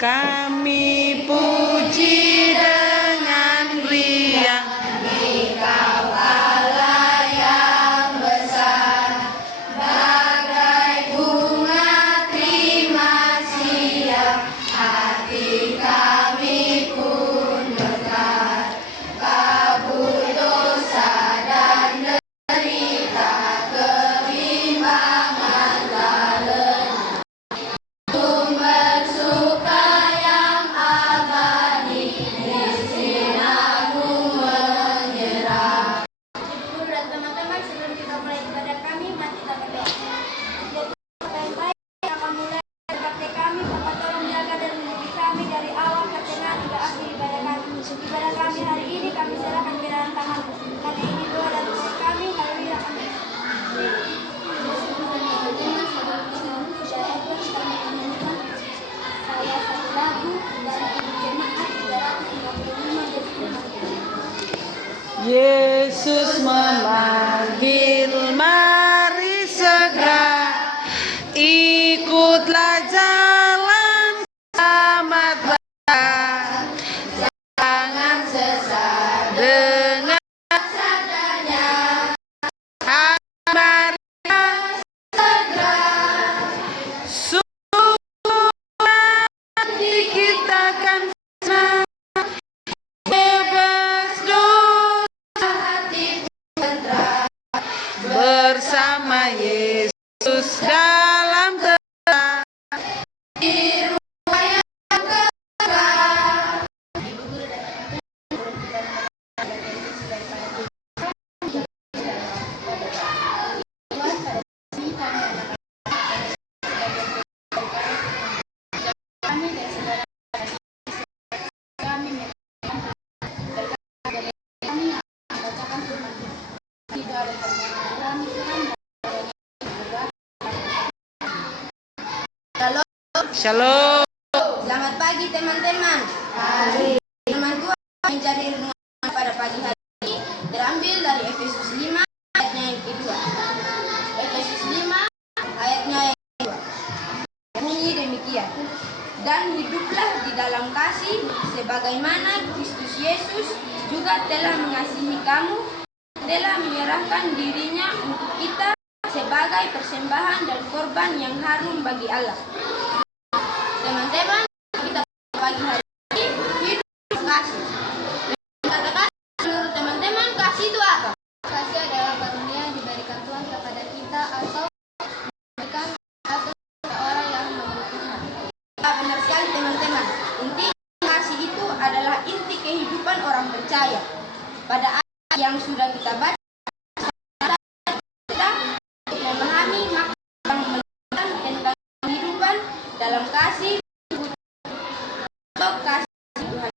Kami puji dengan riang di Kepala yang besar, bagai bunga terima siang, hati kami pun mekar. Kabut dosa dan derita, kebimbangan tak lenyap. Sumber suka yang abadi, di sinarmu menyerah. Ibu dan teman-teman, sebelum kita mulai ibadah kami, mari kita berdoa. Ya Tuhan yang baik, akan mulai bakti kami, Bapak tolong jaga dan melindungi kami dari awal pertengahan hingga akhir ibadah kami. Ibadah kami hari ini kami serahkan ke dalam tangan-Mu. Kami ini doa dan doa kami, haleluya, amin. Saya satu lagu dari jemaat 355. Yesus memanggil, mari segera ikutlah jalan selamat raya. Jangan sesat dengan sabdanya, mari segera suci kita kan senang, bebas dosa hati tenteram, bersama Yesus dalam terang di rumah yang kekal. Shalom. Selamat pagi teman-teman. Hari firman Tuhan menjadi renungan pada pagi hari ini terambil dari Efesus 5 ayatnya yang kedua. Efesus 5 ayatnya yang kedua. Bunyi demikian. Dan hiduplah di dalam kasih sebagaimana Kristus Yesus juga telah mengasihi kamu, telah menyerahkan dirinya untuk kita sebagai persembahan dan korban yang harum bagi Allah. Teman-teman, kita pagi hari ini hidup kasih. Katakan menurut teman-teman, kasih itu apa? Kasih adalah karunia yang diberikan Tuhan kepada kita atau diberikan atau orang yang membutuhkan. Benar sekali teman-teman. Inti kasih itu adalah inti kehidupan orang percaya. Pada ayat yang sudah kita baca, kita memahami makna yang menentukan tentang kehidupan dalam kasih atau kasih Tuhan.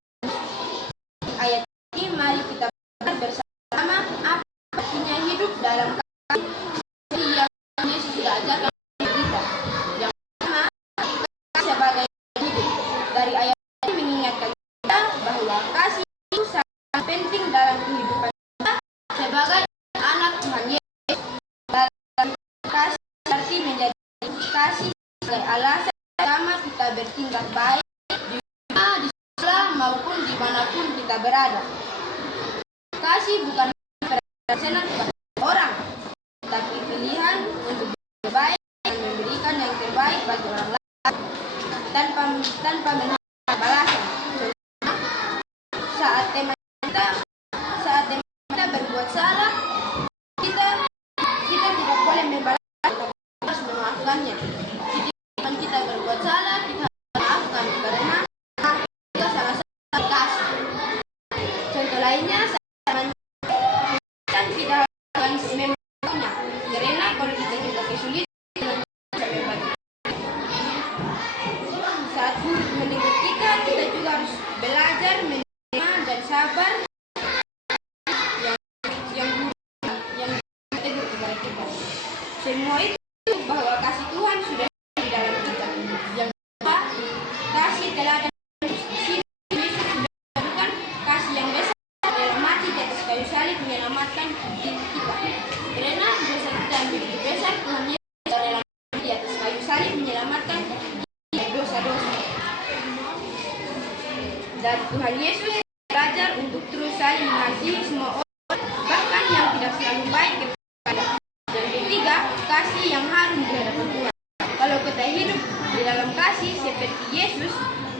Ayat ini mari kita belajar bersama apa artinya hidup dalam kasih yang Yesus sudah ajarkan kita. Yang pertama, kita sebagai hidup. Dari ayat ini mengingatkan kita bahwa kasih itu sangat penting dalam kehidupan kita sebagai anak Tuhan Yesus. Dalam kasih berarti menjadi kasih sebagai alasan pertama kita bertindak baik di rumah, di sekolah maupun dimanapun kita berada. Kasih bukan perasaan kepada orang, tapi pilihan untuk berbuat baik dan memberikan yang terbaik bagi orang lain tanpa menerima balasan. Contohnya, saat teman kita berbuat salah, kita tidak boleh membalasnya, tapi harus memaafkannya. Jika teman kita berbuat salah, kita harus maafkan karena itu salah satu kasih. Contoh lainnya, teman kita tidak harus membantunya, karena kalau kita juga kesulitan, saat guru menegur Dan Tuhan Yesus belajar untuk terus saling mengasihi semua orang, bahkan yang tidak selalu baik kepada. Dan ketiga, kasih yang harum di hadapan Tuhan. Kalau kita hidup di dalam kasih seperti Yesus,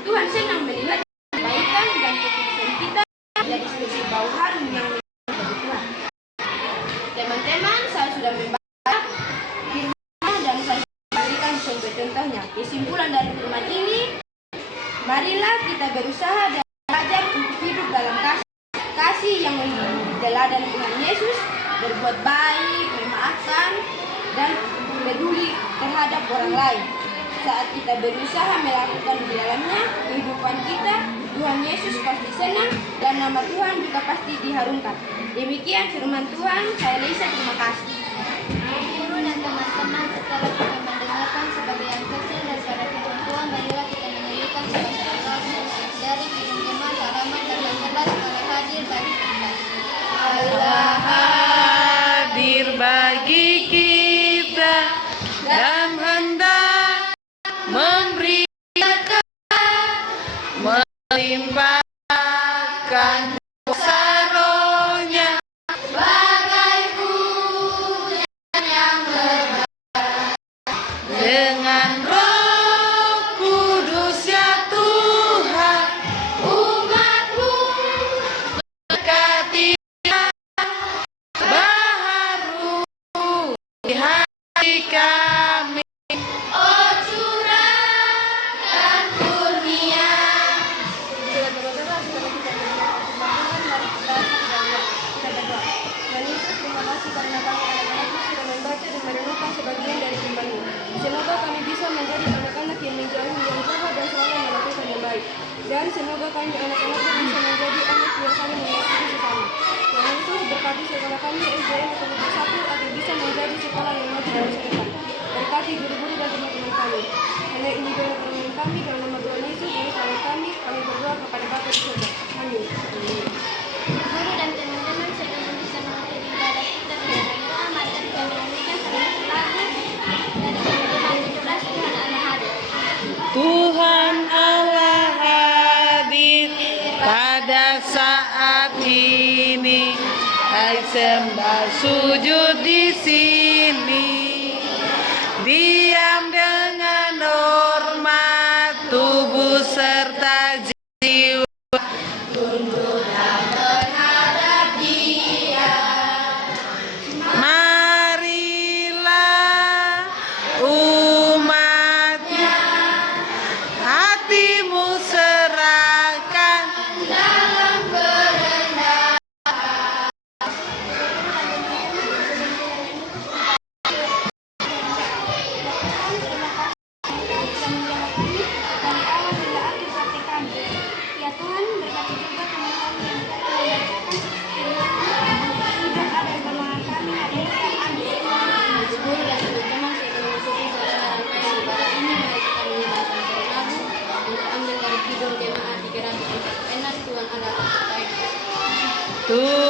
Tuhan senang melihat kebaikan dan ketulusan kita jadi seperti bau harum yang menyenangkan Tuhan. Teman-teman, saya sudah membaca firman dan saya berikan contoh-contohnya. Kesimpulan dari firman ini, marilah kita berusaha dan belajar untuk hidup dalam kasih yang mengikuti teladan Tuhan Yesus, berbuat baik, memaafkan, dan peduli terhadap orang lain. Saat kita berusaha melakukan di dalamnya kehidupan kita, Tuhan Yesus pasti senang dan nama Tuhan juga pasti diharumkan. Demikian firman Tuhan, saya Lisa, terima kasih. Guru dan teman-teman, setelah kita mendengarkan sebagian kecil daripada firman Tuhan, marilah kita menyanyikan sebagian lagu dari Kidung Jemaat halaman 18 oleh hadir bagi kita. Allah hadir bagi kita dan hendak memberi berkat, melimpahkan kuasa-Rohnya bagai hujan yang lebat. Dengan Roh Kudus ya Tuhan, umat-Mu berkati baharu di hati kami. Oh curahkan kurnia. Tuhan Yesus, terima kasih karena kami anak-anak-Mu sudah membaca dan merenungkan sebagian dari firman-Mu. Semoga kami bisa menjadi anak-anak yang menjauhi yang jahat dan selalu melakukan yang baik. Dan semoga kami anak-anak-Mu bisa menjadi anak yang saling mengasihi sesama. Tuhan Yesus, berkati sekolah kami SDN Negeri 1 agar bisa menjadi sekolah yang maju dan masa depan. Berkati guru-guru dan teman-teman kami. Karena ini doa permohonan kami dalam nama Tuhan Yesus dan selamat kami berdoa kepada Bapa di surga. Amin. Guru dan teman-teman, sebelum kita mengakhiri ibadah kita dengan doa, mari kita menyanyikan satu lagu dari Jemaat 17, Tuhan Allah hadir. Tuhan Allah hadir pada saat ini. Hai sembah sujud di sini. Diam dengan hormat tubuh serta jiwa. Tunduklah menghadap Dia. Marilah umatnya, hatimu serahkan dalam kerendahan. Ya Tuhan, berkati juga teman-teman yang membacakan firman-Mu. Sudah ada golongan kami hari ini. Amin. Guru dan teman-teman, sebelum memasuki suasana rangkaian ibadah ini, mari kita menyanyikan satu lagu untuk ambil dari Kidung Jemaat 346. Tuhan Allah sertai kita.